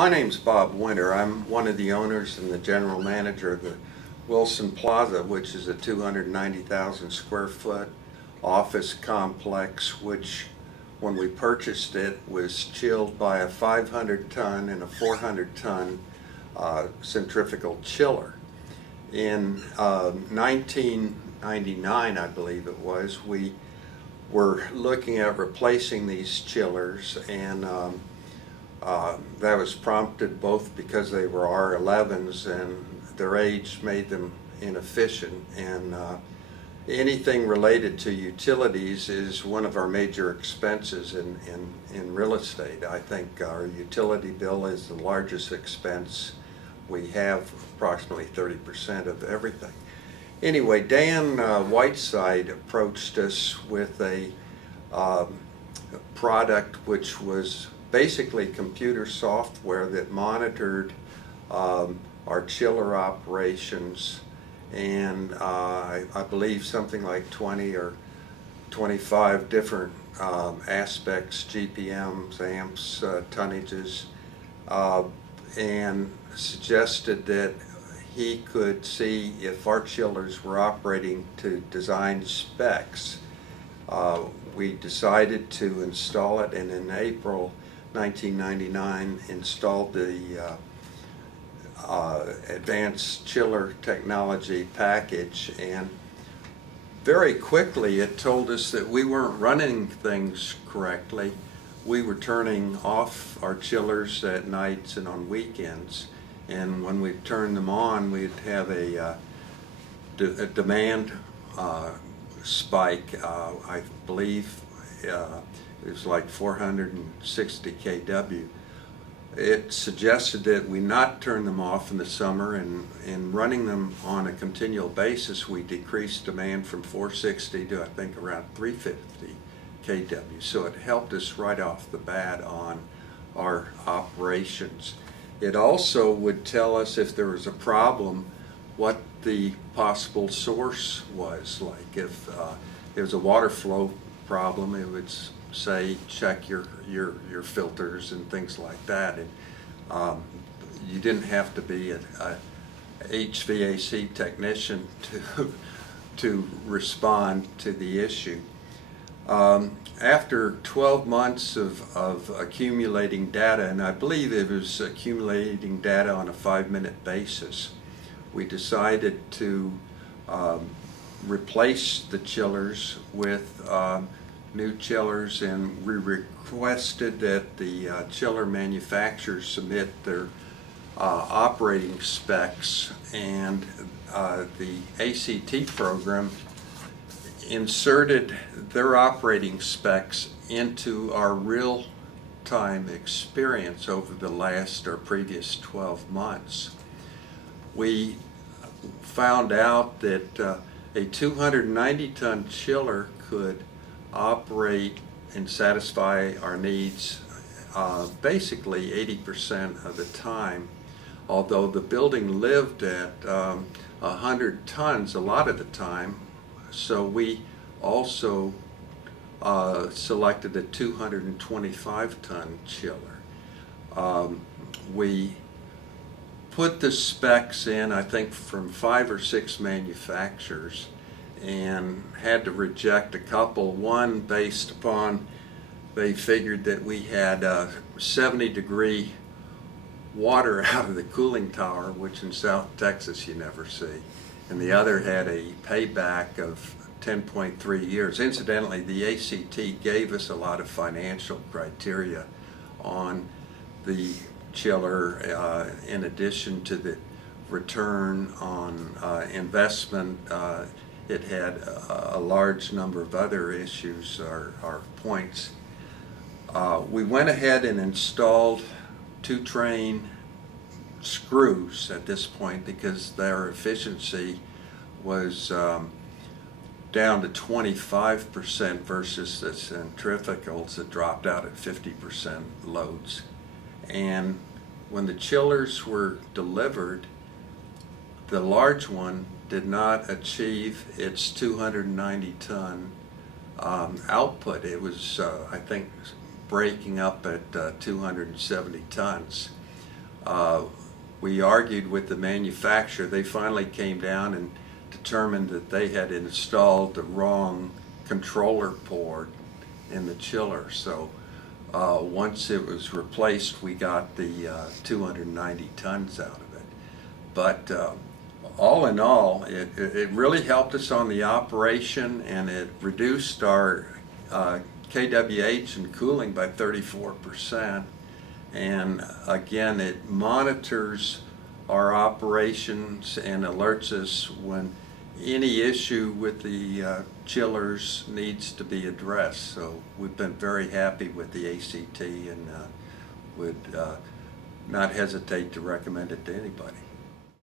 My name's Bob Winter. I'm one of the owners and the general manager of the Wilson Plaza, which is a 290,000 square foot office complex, which when we purchased it was chilled by a 500-ton and a 400-ton centrifugal chiller. In 1999, I believe it was, we were looking at replacing these chillers, and that was prompted both because they were R11s and their age made them inefficient, and anything related to utilities is one of our major expenses in real estate. I think our utility bill is the largest expense. We have approximately 30% of everything. Anyway, Dan Whiteside approached us with a product which was basically computer software that monitored our chiller operations, and I believe something like 20 or 25 different aspects, GPMs, amps, tonnages, and suggested that he could see if our chillers were operating to design specs. We decided to install it, and in April 1999 installed the advanced chiller technology package, and very quickly it told us that we weren't running things correctly. We were turning off our chillers at nights and on weekends, and when we turned them on, we'd have a demand spike. I believe it was like 460 kW. It suggested that we not turn them off in the summer, and in running them on a continual basis, we decreased demand from 460 to I think around 350 kW. So it helped us right off the bat on our operations. It also would tell us if there was a problem, what the possible source was. Like if there was a water flow problem, it would say check your filters and things like that. And you didn't have to be a HVAC technician to respond to the issue. After 12 months of accumulating data, and I believe it was accumulating data on a 5-minute basis, we decided to replace the chillers with new chillers, and we requested that the chiller manufacturers submit their operating specs, and the A.C.T program inserted their operating specs into our real-time experience over the last or previous 12 months. We found out that a 290-ton chiller could operate and satisfy our needs basically 80% of the time, although the building lived at 100 tons a lot of the time. So we also selected a 225-ton chiller. We put the specs in, I think, from 5 or 6 manufacturers, and had to reject a couple. One based upon, they figured that we had 70-degree water out of the cooling tower, which in South Texas you never see. And the other had a payback of 10.3 years. Incidentally, the A.C.T gave us a lot of financial criteria on the chiller, in addition to the return on investment. It had a large number of other issues or points. We went ahead and installed 2 train screws at this point because their efficiency was down to 25% versus the centrifugals that dropped out at 50% loads. And when the chillers were delivered, the large one did not achieve its 290-ton output. It was, I think, breaking up at 270 tons. We argued with the manufacturer. They finally came down and determined that they had installed the wrong controller port in the chiller. So once it was replaced, we got the 290 tons out of it. But all in all, it really helped us on the operation, and it reduced our kWh and cooling by 34%. And again, it monitors our operations and alerts us when any issue with the chillers needs to be addressed. So we've been very happy with the A.C.T. and would not hesitate to recommend it to anybody.